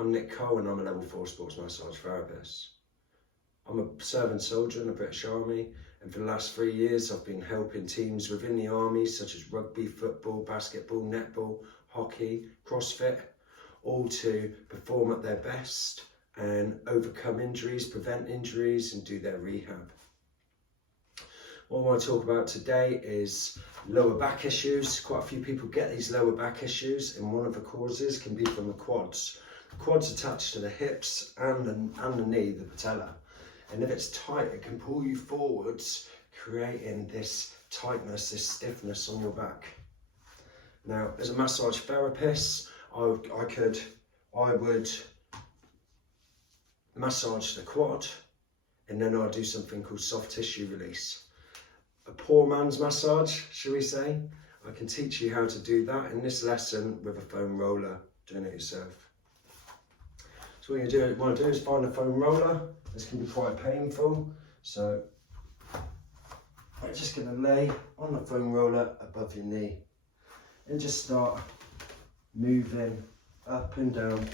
I'm Nick Cole and I'm a level 4 sports massage therapist. I'm a serving soldier in the British Army, and for the last 3 years I've been helping teams within the army such as rugby, football, basketball, netball, hockey, CrossFit, all to perform at their best and overcome injuries, prevent injuries and do their rehab. What I want to talk about today is lower back issues. Quite a few people get these lower back issues, and one of the causes can be from the quads. The quads attached to the hips and the knee, the patella. And if it's tight, it can pull you forwards, creating this tightness, this stiffness on your back. Now, as a massage therapist, I would massage the quad, and then I'd do something called soft tissue release. A poor man's massage, shall we say. I can teach you how to do that in this lesson with a foam roller, doing it yourself. So what you want to do is find a foam roller. This can be quite painful, so I'm just going to lay on the foam roller above your knee and just start moving up and down,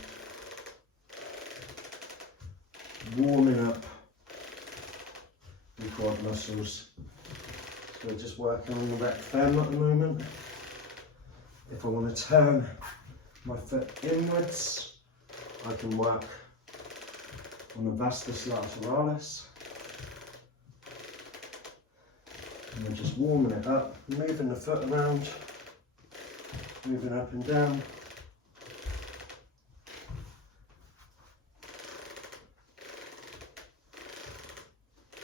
warming up your quad muscles. So we're just working on the rec fem at the moment. If I want to turn my foot inwards, I can work on the vastus lateralis. And I'm just warming it up, moving the foot around, moving up and down.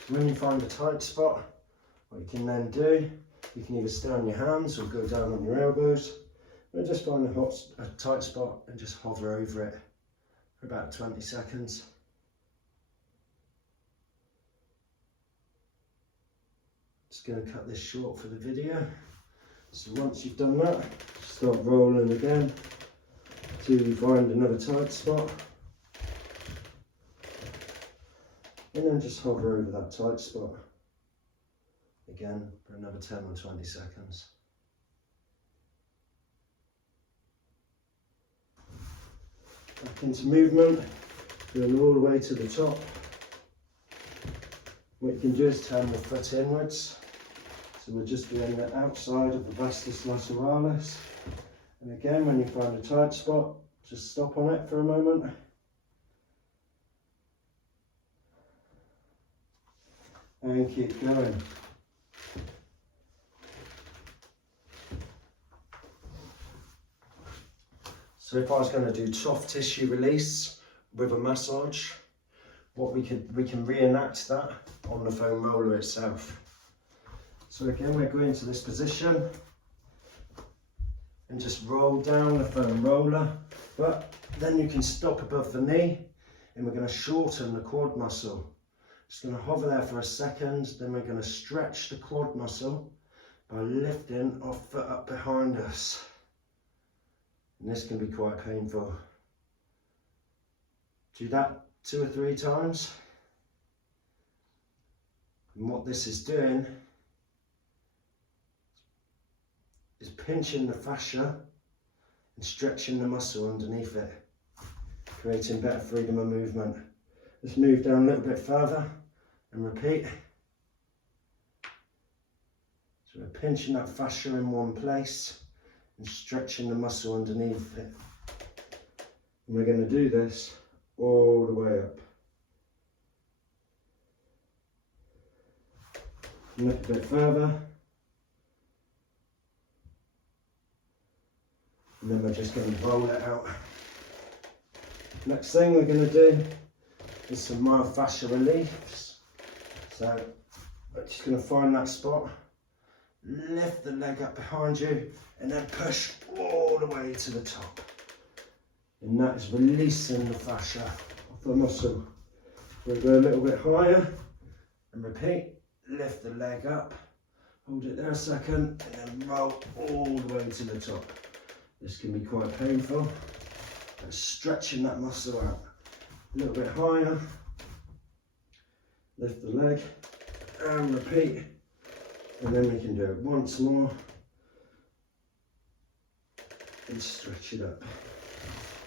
When you find a tight spot, what you can then do, you can either stay on your hands or go down on your elbows, but just find a tight spot and just hover over it for about 20 seconds. Just going to cut this short for the video. So once you've done that, start rolling again till you find another tight spot. And then just hover over that tight spot again for another 10 or 20 seconds. Back into movement, going all the way to the top. What you can do is turn the foot inwards. So we're just doing the outside of the vastus lateralis. And again, when you find a tight spot, just stop on it for a moment. And keep going. So if I was going to do soft tissue release with a massage, what we can reenact that on the foam roller itself. So again, we're going to this position and just roll down the foam roller, but then you can stop above the knee and we're going to shorten the quad muscle. Just going to hover there for a second, then we're going to stretch the quad muscle by lifting our foot up behind us. And this can be quite painful. Do that 2 or 3 times. And what this is doing is pinching the fascia and stretching the muscle underneath it, creating better freedom of movement. Let's move down a little bit further and repeat. So we're pinching that fascia in one place and stretching the muscle underneath it. And we're going to do this all the way up. And look a bit further. And then we're just going to roll it out. Next thing we're going to do is some myofascial reliefs. So we're just going to find that spot, lift the leg up behind you, and then push all the way to the top. And that is releasing the fascia of the muscle. We'll go a little bit higher and repeat. Lift the leg up, hold it there a second, and then roll all the way to the top. This can be quite painful. And stretching that muscle out. A little bit higher. Lift the leg and repeat. And then we can do it once more. And stretch it up.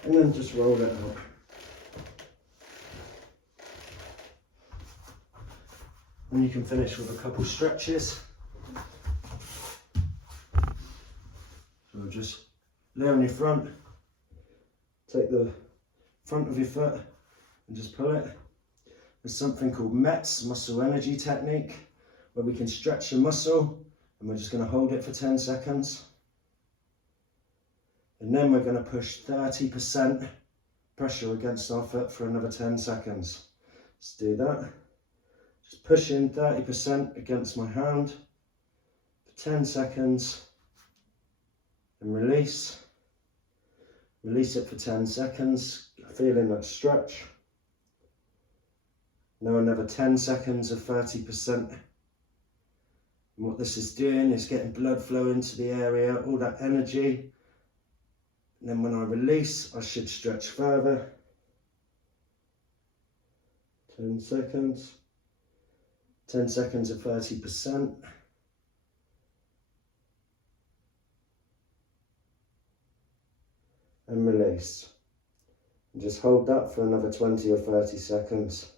And then just roll it up. And you can finish with a couple stretches. So just lay on your front, take the front of your foot and just pull it. There's something called METS, muscle energy technique, where we can stretch your muscle, and we're just going to hold it for 10 seconds. And then we're going to push 30% pressure against our foot for another 10 seconds. Let's do that. Just push in 30% against my hand for 10 seconds and release. Release it for 10 seconds, feeling that stretch. Now another 10 seconds of 30%. And what this is doing is getting blood flow into the area, all that energy. And then when I release, I should stretch further. 10 seconds. 10 seconds of 30%. And release. And just hold that for another 20 or 30 seconds.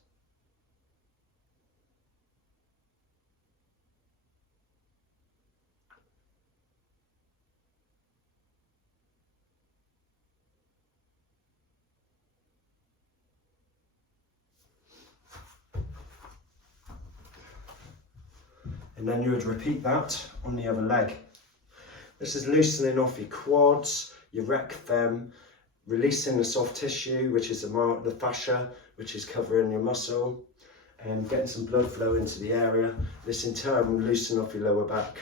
And then you would repeat that on the other leg. This is loosening off your quads, your rec fem, releasing the soft tissue, which is the fascia, which is covering your muscle, and getting some blood flow into the area. This in turn will loosen off your lower back.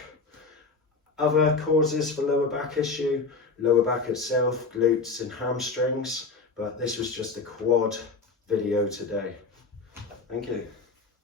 Other causes for lower back issue, lower back itself, glutes and hamstrings, but this was just a quad video today. Thank you.